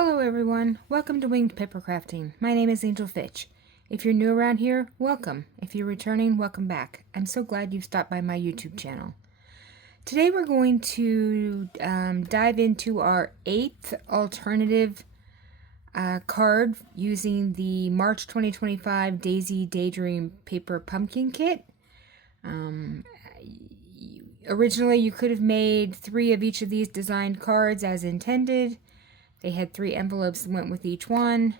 Hello everyone, welcome to Winged Paper Crafting. My name is Angel Fitch. If you're new around here, welcome. If you're returning, welcome back. I'm so glad you stopped by my YouTube channel. Today we're going to dive into our 8th alternative card using the March 2025 Daisy Daydream Paper Pumpkin Kit. Originally you could have made 3 of each of these designed cards as intended. They had 3 envelopes that went with each one.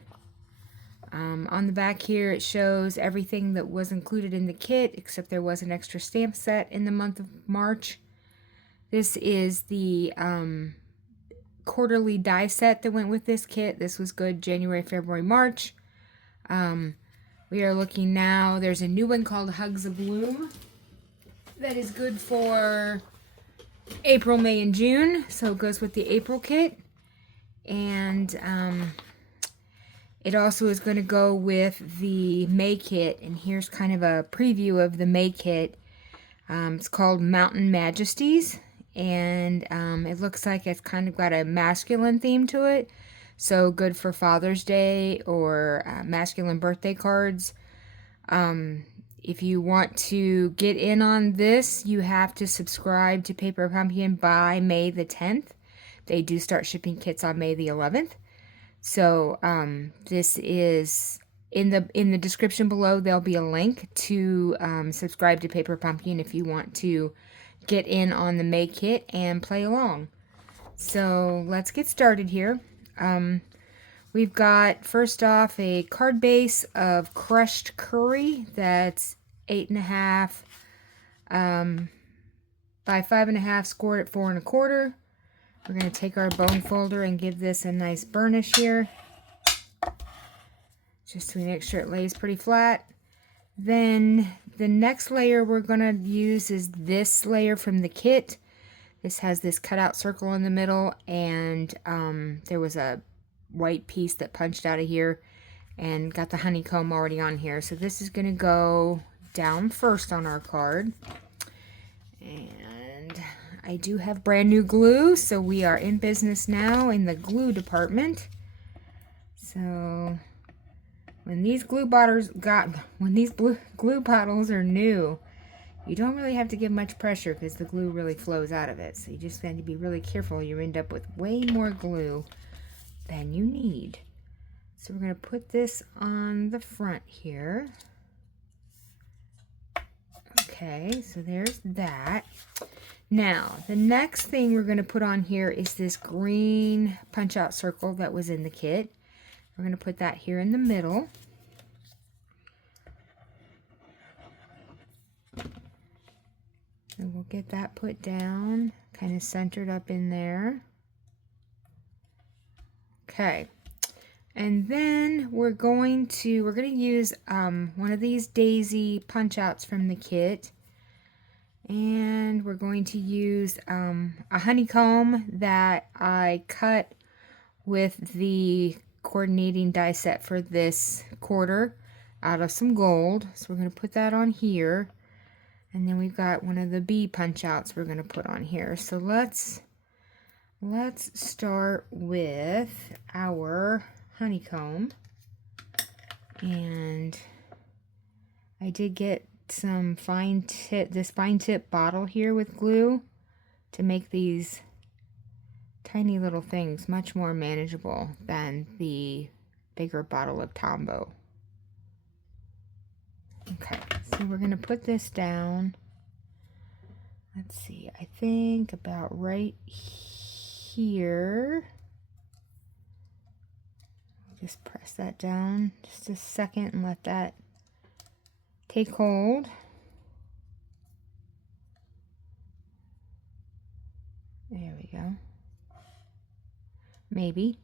On the back here it shows everything that was included in the kit, except there was an extra stamp set in the month of March. This is the quarterly die set that went with this kit. This was good January, February, March. We are looking now, there's a new one called Hugs of Bloom that is good for April, May, and June. So it goes with the April kit. And it also is going to go with the May kit, and here's kind of a preview of the May kit. It's called Mountain Majesties, and it looks like it's kind of got a masculine theme to it, so good for Father's Day or masculine birthday cards. If you want to get in on this, you have to subscribe to Paper Pumpkin by May the 10th. They do start shipping kits on May the 11th. So this is in the description below. There'll be a link to subscribe to Paper Pumpkin if you want to get in on the May kit and play along. So let's get started here. We've got first off a card base of crushed curry that's 8.5 by 5.5, scored at 4 1/4. We're going to take our bone folder and give this a nice burnish here, just to make sure it lays pretty flat. Then the next layer we're going to use is this layer from the kit. This has this cutout circle in the middle, and there was a white piece that punched out of here and got the honeycomb already on here. So this is going to go down first on our card. And I do have brand new glue, so we are in business now in the glue department. So when these glue bottles are new, you don't really have to give much pressure because the glue really flows out of it. So you just have to be really careful. You end up with way more glue than you need. So we're going to put this on the front here. Okay, so there's that. Now, the next thing we're going to put on here is this green punch-out circle that was in the kit. We're going to put that here in the middle. And we'll get that put down, kind of centered up in there. Okay. And then we're going to use one of these daisy punch-outs from the kit. And we're going to use a honeycomb that I cut with the coordinating die set for this quarter out of some gold. So we're going to put that on here. And then we've got one of the bee punch outs we're going to put on here. So let's start with our honeycomb. And I did get some this fine tip bottle here with glue to make these tiny little things much more manageable than the bigger bottle of Tombow. Okay, so we're going to put this down. Let's see, I think about right here. Just press that down just a second and let that take hold. There we go. Maybe.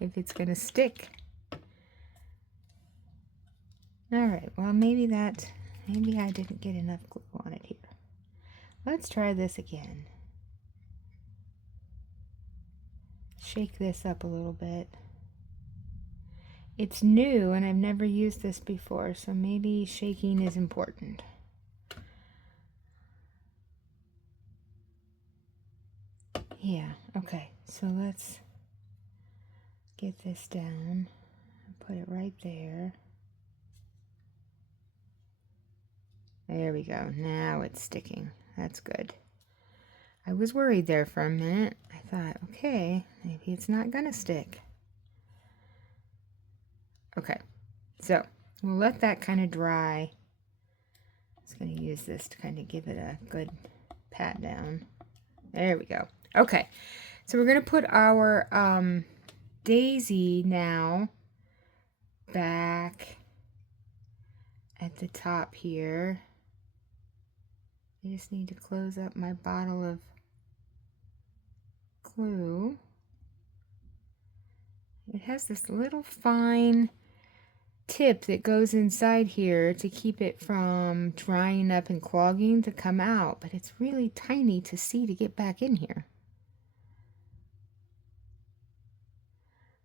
If it's going to stick. Alright, well maybe I didn't get enough glue on it here. Let's try this again. Shake this up a little bit. It's new and I've never used this before, so maybe shaking is important. Yeah, okay, so let's get this down and put it right there. There we go. Now it's sticking. That's good. I was worried there for a minute. I thought, okay, maybe it's not gonna stick. Okay, so we'll let that kind of dry. I'm just gonna use this to kind of give it a good pat down. There we go. Okay, so we're gonna put our daisy now back at the top here. I just need to close up my bottle of glue. It has this little fine tip that goes inside here to keep it from drying up and clogging to come out, but it's really tiny to see to get back in here.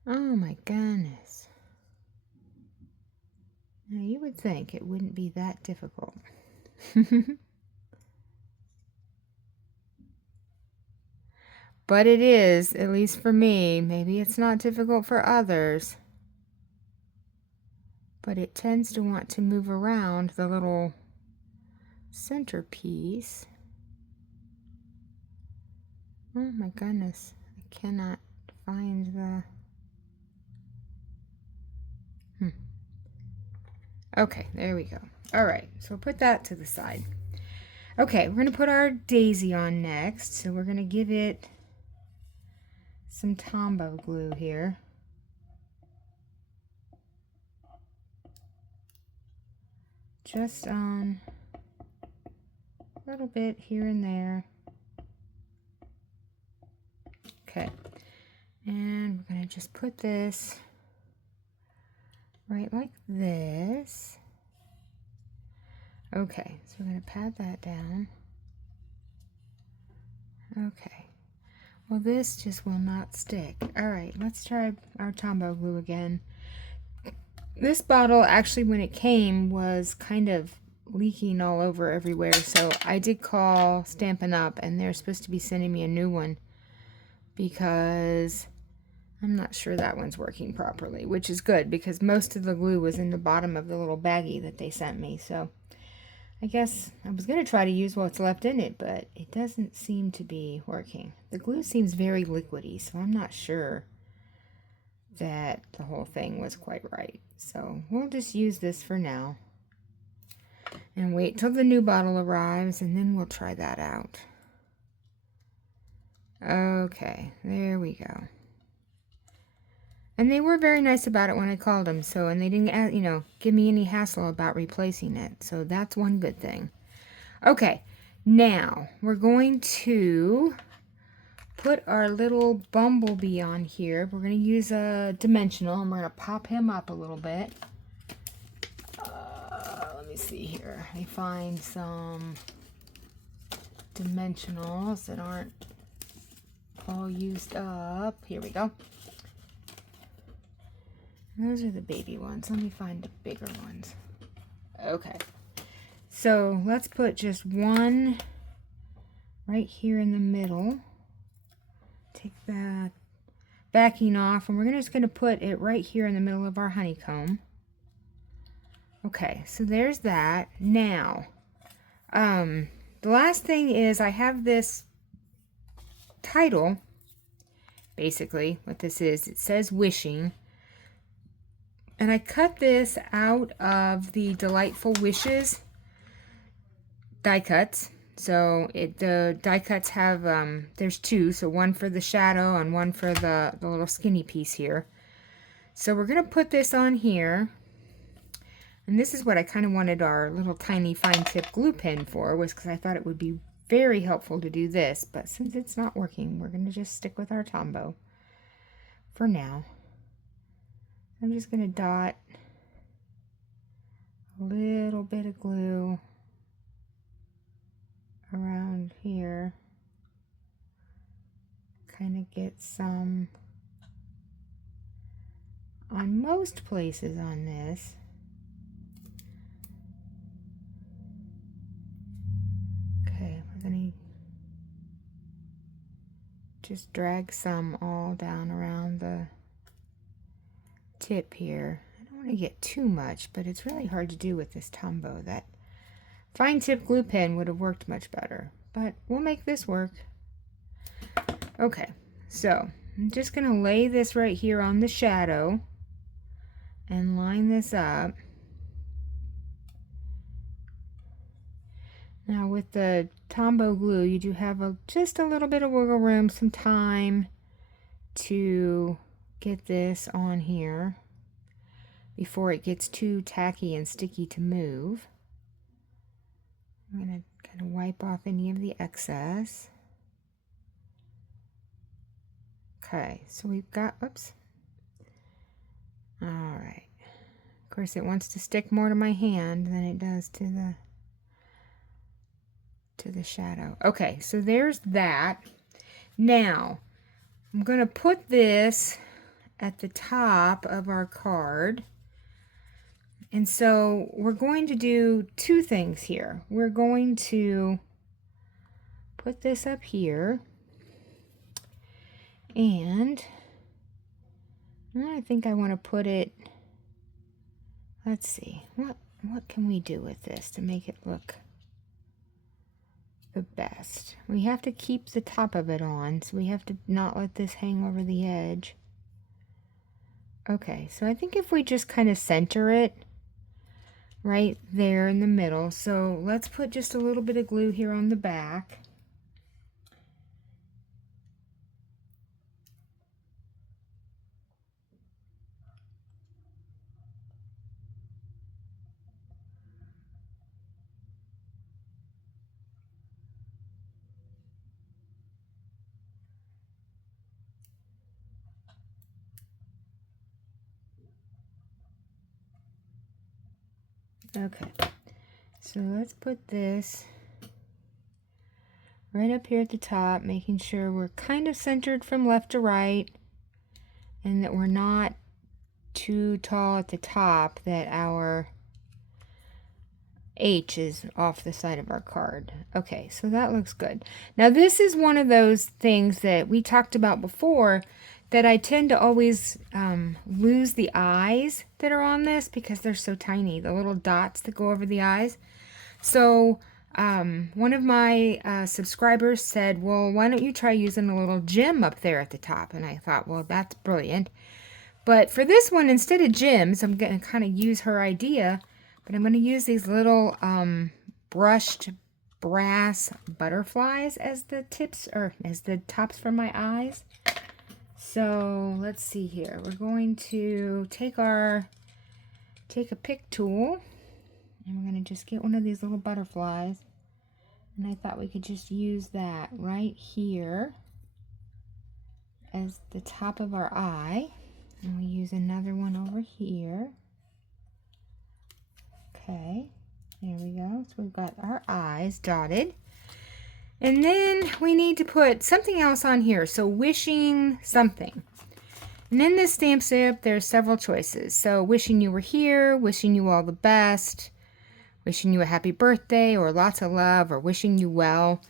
Oh my goodness. Now you would think it wouldn't be that difficult. But it is, at least for me. Maybe it's not difficult for others. But it tends to want to move around the little centerpiece. Oh my goodness, I cannot find the... Okay, there we go. All right, so we'll put that to the side. Okay, we're gonna put our daisy on next. So we're gonna give it some Tombow glue here. Just on a little bit here and there. Okay, and we're gonna just put this right like this. Okay, so we're gonna pat that down. Okay, well this just will not stick. All right, let's try our Tombow glue again. This bottle actually, when it came, was kind of leaking all over everywhere, so I did call Stampin' Up! And they're supposed to be sending me a new one because I'm not sure that one's working properly, which is good because most of the glue was in the bottom of the little baggie that they sent me. So I guess I was going to try to use what's left in it, but it doesn't seem to be working. The glue seems very liquidy, so I'm not sure that the whole thing was quite right. So we'll just use this for now and wait till the new bottle arrives, and then we'll try that out. Okay, there we go. And they were very nice about it when I called them, so, and they didn't, you know, give me any hassle about replacing it, so that's one good thing. Okay, now we're going to put our little bumblebee on here. We're going to use a dimensional, and we're going to pop him up a little bit. Let me see here. Let me find some dimensionals that aren't all used up. Here we go. Those are the baby ones. Let me find the bigger ones. Okay. So let's put just one right here in the middle. Take that backing off, and we're just going to put it right here in the middle of our honeycomb. Okay, so there's that. Now, the last thing is I have this title. Basically, what this is, it says Wishing. And I cut this out of the Delightful Wishes die cuts. So the die cuts have, there's two. So one for the shadow and one for the little skinny piece here. So we're going to put this on here. And this is what I kind of wanted our little tiny fine tip glue pen for, was because I thought it would be very helpful to do this. But since it's not working, we're going to just stick with our Tombow for now. I'm just going to dot a little bit of glue around here. Kind of get some on most places on this. Okay, we're going to just drag some all down around the tip here. I don't want to get too much, but it's really hard to do with this Tombow. That fine tip glue pen would have worked much better, but we'll make this work. Okay, so I'm just going to lay this right here on the shadow and line this up. Now with the Tombow glue, you do have just a little bit of wiggle room, some time to get this on here before it gets too tacky and sticky to move. I'm going to kind of wipe off any of the excess. Okay, so we've got, oops. All right. Of course, it wants to stick more to my hand than it does to the shadow. Okay, so there's that. Now, I'm going to put this at the top of our card. And so we're going to do two things here. We're going to put this up here. And I think I want to put it, let's see, what can we do with this to make it look the best? We have to keep the top of it on, so we have to not let this hang over the edge. Okay, so I think if we just kind of center it right there in the middle, so let's put just a little bit of glue here on the back. Okay, so let's put this right up here at the top, making sure we're kind of centered from left to right and that we're not too tall at the top, that our H is off the side of our card. Okay, so that looks good. Now this is one of those things that we talked about before, that I tend to always lose the eyes that are on this because they're so tiny, the little dots that go over the eyes. So one of my subscribers said, well, why don't you try using a little gem up there at the top? And I thought, well, that's brilliant. But for this one, instead of gems, I'm going to kind of use her idea, but I'm going to use these little brushed brass butterflies as the tips, or as the tops for my eyes. So let's see here. We're going to take a pick tool, and we're going to just get one of these little butterflies. And I thought we could just use that right here as the top of our eye. And we use another one over here. Okay, there we go. So we've got our eyes dotted. And then we need to put something else on here. So wishing something. And in this stamp set, there's several choices. So wishing you were here, wishing you all the best, wishing you a happy birthday, or lots of love, or wishing you well.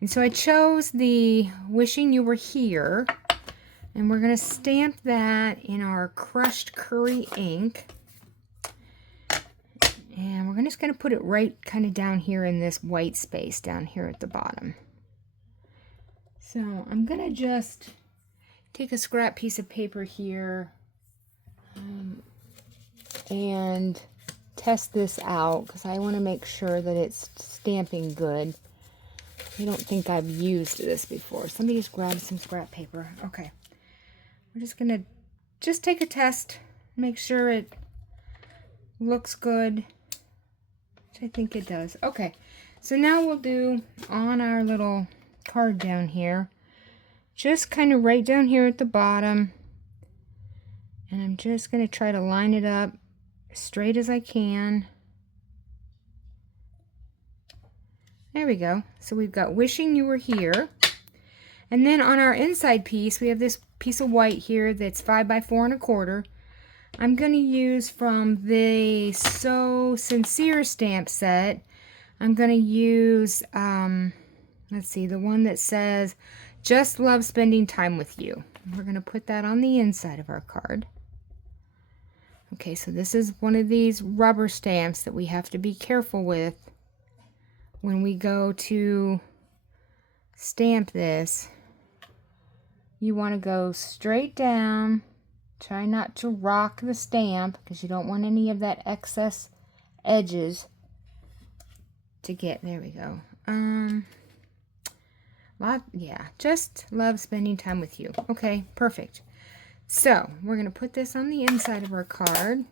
And so I chose the wishing you were here. And we're going to stamp that in our crushed curry ink. And we're just going to put it right kind of down here in this white space down here at the bottom. So I'm going to just take a scrap piece of paper here and test this out, because I want to make sure that it's stamping good. I don't think I've used this before. Somebody just grabbed some scrap paper. Okay. We're just going to take a test, make sure it looks good. I think it does. Okay, so now we'll do on our little card down here, just kind of right down here at the bottom, and I'm just going to try to line it up as straight as I can. There we go. So we've got wishing you were here, and then on our inside piece we have this piece of white here that's 5 by 4 1/4. I'm going to use from the So Sincere stamp set. I'm going to use, let's see, the one that says, just love spending time with you. We're going to put that on the inside of our card. Okay, so this is one of these rubber stamps that we have to be careful with when we go to stamp this. You want to go straight down. Try not to rock the stamp because you don't want any of that excess edges to get. There we go. Yeah, just love spending time with you. Okay, perfect. So we're going to put this on the inside of our card.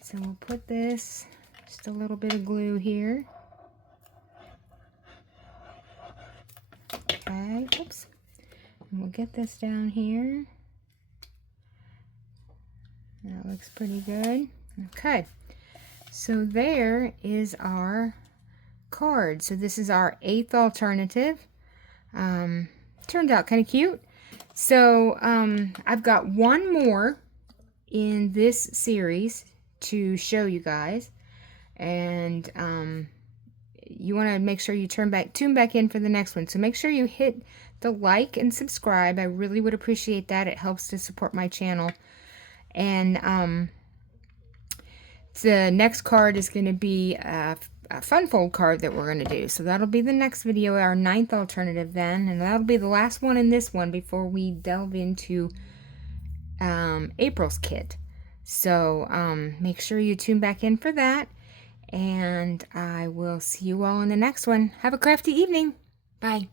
So we'll put this, just a little bit of glue here. Okay, oops. And we'll get this down here. That looks pretty good. Okay, so there is our card. So this is our 8th alternative. Turned out kind of cute. So I've got one more in this series to show you guys, and you want to make sure you tune back in for the next one. So make sure you hit the like and subscribe. I really would appreciate that. It helps to support my channel. And the next card is going to be a fun fold card that we're going to do. So that'll be the next video, our 9th alternative then, and that'll be the last one in this one before we delve into April's kit. So make sure you tune back in for that, and I will see you all in the next one. Have a crafty evening. Bye.